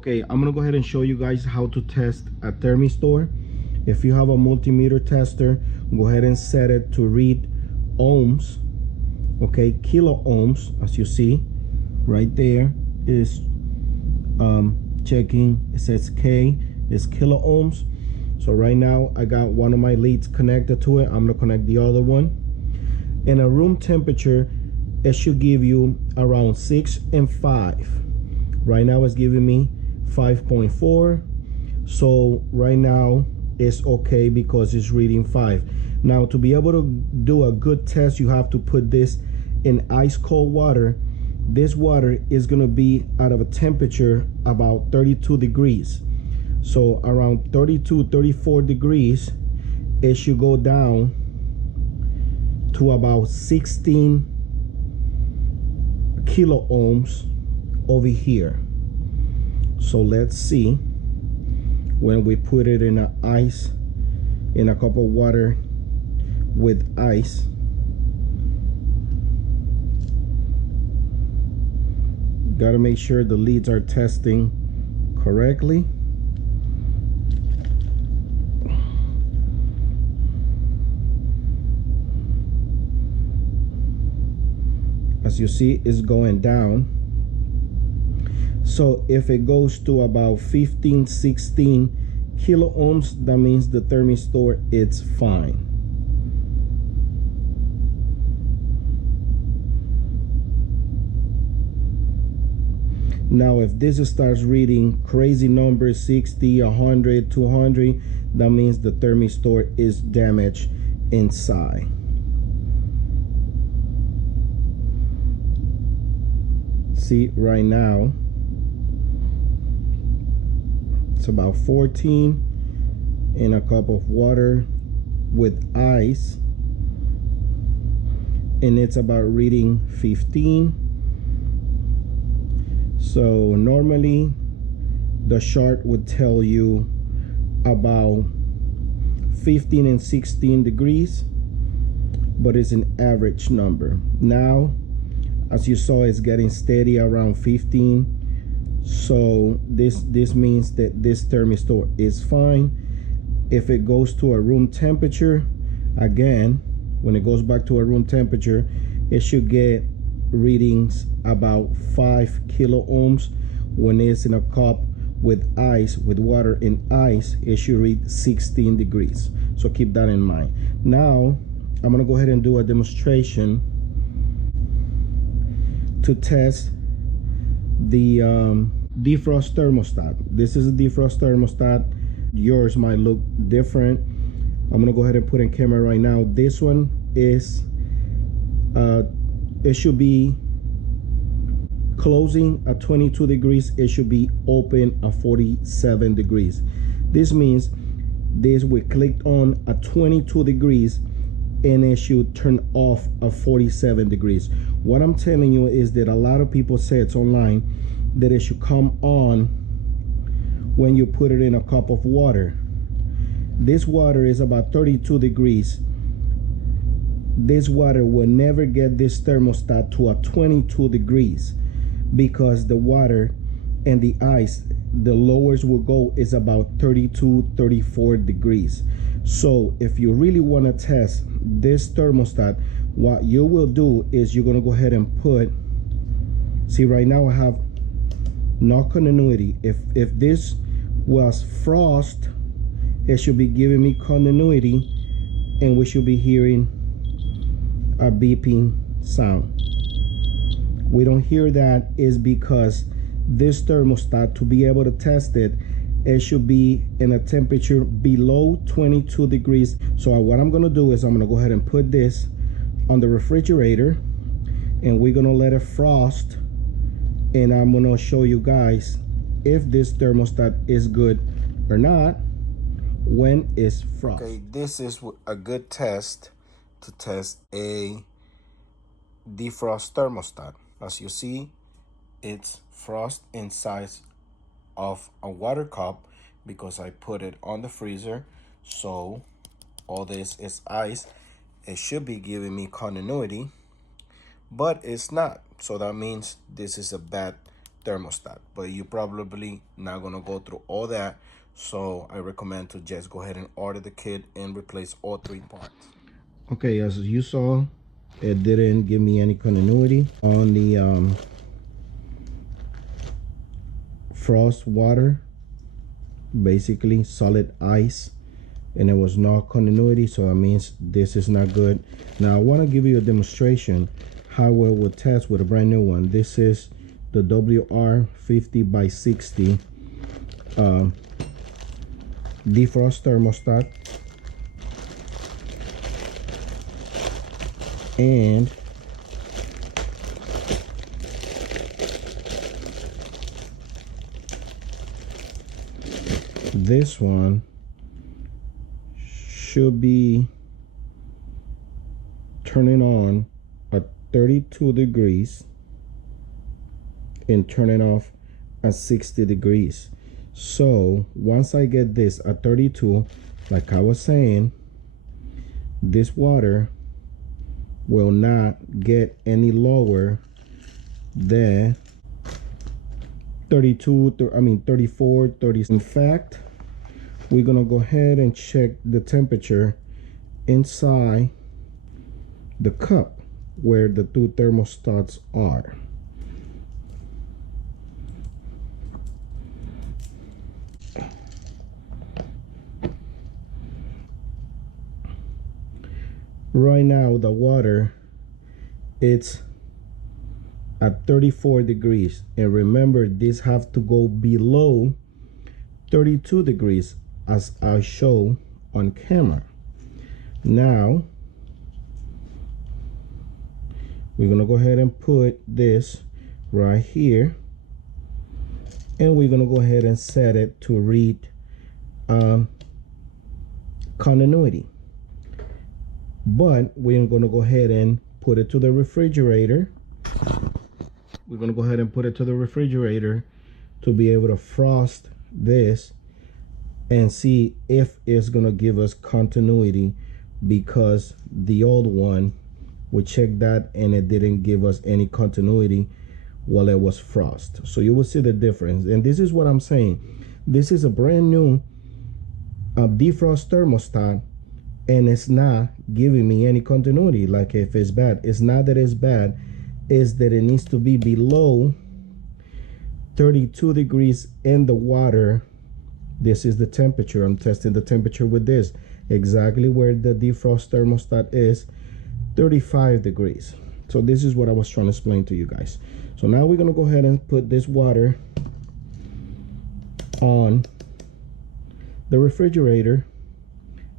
Okay, I'm gonna go ahead and show you guys how to test a thermistor. If you have a multimeter tester, go ahead and set it to read ohms. Okay, kilo ohms, as you see right there is checking. It says K is kilo ohms. So right now I got one of my leads connected to it. I'm gonna connect the other one. In a room temperature, it should give you around 6 and 5. Right now it's giving me 5.4. So right now it's okay because it's reading 5. Now to be able to do a good test, you have to put this in ice cold water. This water is gonna be out of a temperature about 32 degrees. So around 32, 34 degrees, it should go down to about 16 kilo ohms over here. So let's see when we put it in a cup of water with ice. Got to make sure the leads are testing correctly. As you see, it's going down. So if it goes to about 15, 16 kilo ohms, that means the thermistor is fine. Now if this starts reading crazy numbers, 60, 100, 200, that means the thermistor is damaged inside. See, right now it's about 14 in a cup of water with ice, and it's about reading 15. So normally the chart would tell you about 15 and 16 degrees, but it's an average number. Now, as you saw, it's getting steady around 15. So this means that this thermistor is fine. If it goes to a room temperature, again, when it goes back to a room temperature, it should get readings about 5 kilo ohms. When it's in a cup with ice, with water and ice, it should read 16 degrees. So keep that in mind. Now I'm gonna go ahead and do a demonstration to test the defrost thermostat. This is a defrost thermostat. Yours might look different. I'm gonna go ahead and put in camera right now. This one is it should be closing at 22 degrees. It should be open at 47 degrees. This means this we clicked on at 22 degrees and it should turn off at 47 degrees. What I'm telling you is that a lot of people say it's online that it should come on when you put it in a cup of water. This water is about 32 degrees. This water will never get this thermostat to a 22 degrees because the water and the ice, the lowest will go is about 32, 34 degrees. So if you really want to test this thermostat, what you will do is you're going to go ahead and put, see right now I have no continuity. If this was frost, it should be giving me continuity and we should be hearing a beeping sound. We don't hear that is because this thermostat, to be able to test it, it should be in a temperature below 22 degrees. So what I'm gonna do is I'm gonna go ahead and put this on the refrigerator and we're gonna let it frost, and I'm gonna show you guys if this thermostat is good or not when it's frost. Okay, this is a good test to test a defrost thermostat. As you see, it's frost inside of a water cup because I put it on the freezer. So all this is ice. It should be giving me continuity, but it's not. So that means this is a bad thermostat, but you probably not gonna go through all that. So I recommend to just go ahead and order the kit and replace all 3 parts. Okay, as you saw, it didn't give me any continuity on the frost water, basically solid ice, and there was no continuity, so that means this is not good. Now I want to give you a demonstration how it would test with a brand new one. This is the WR50x60 defrost thermostat, and this one should be turning on at 32 degrees and turning off at 60 degrees. So once I get this at 32, like I was saying, this water will not get any lower than 32, 34, 30. In fact, we're gonna go ahead and check the temperature inside the cup where the 2 thermostats are. Right now the water, it's at 34 degrees, and remember this have to go below 32 degrees as I show on camera. Now we're gonna go ahead and put this right here, and we're gonna go ahead and set it to read continuity. But we're gonna go ahead and put it to the refrigerator. We're gonna go ahead and put it to the refrigerator to be able to frost this and see if it's gonna give us continuity, because the old one, we checked that and it didn't give us any continuity while it was frost. So you will see the difference, and this is what I'm saying. This is a brand new defrost thermostat, and it's not giving me any continuity. Like if it's bad, it's not that it's bad, is that it needs to be below 32 degrees in the water. This is the temperature. I'm testing the temperature with this, exactly where the defrost thermostat is, 35 degrees. So this is what I was trying to explain to you guys. So now we're gonna go ahead and put this water on the refrigerator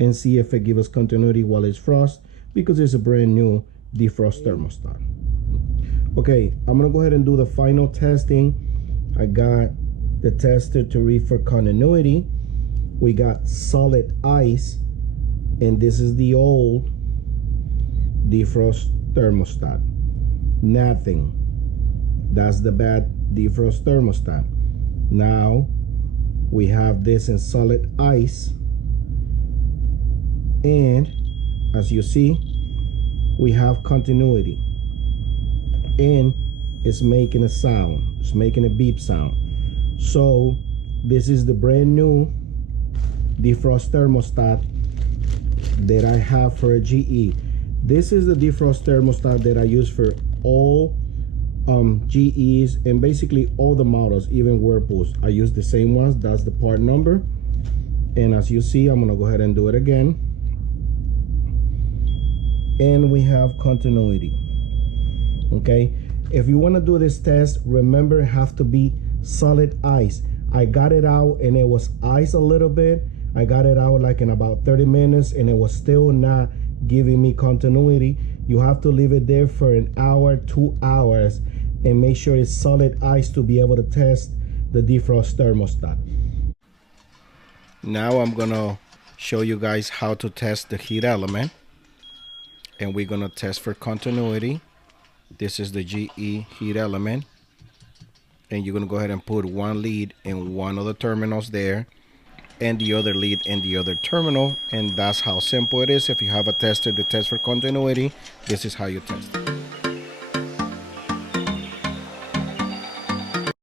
and see if it gives us continuity while it's frost, because it's a brand new defrost thermostat. Okay, I'm gonna go ahead and do the final testing. I got the tester to read for continuity. We got solid ice, and this is the old defrost thermostat. Nothing. That's the bad defrost thermostat. Now we have this in solid ice, and as you see, we have continuity, and it's making a sound. It's making a beep sound. So this is the brand new defrost thermostat that I have for a GE. This is the defrost thermostat that I use for all GEs and basically all the models, even Whirlpools. I use the same ones. That's the part number, and as you see, I'm gonna go ahead and do it again, and we have continuity. Okay, if you want to do this test, remember it have to be solid ice. I got it out and it was ice a little bit. I got it out like in about 30 minutes and it was still not giving me continuity. You have to leave it there for an hour, 2 hours, and make sure it's solid ice to be able to test the defrost thermostat. Now I'm gonna show you guys how to test the heat element, and we're gonna test for continuity. This is the GE heat element, and you're gonna go ahead and put one lead in one of the terminals there and the other lead in the other terminal, and that's how simple it is. If you have a tester to test for continuity, this is how you test it.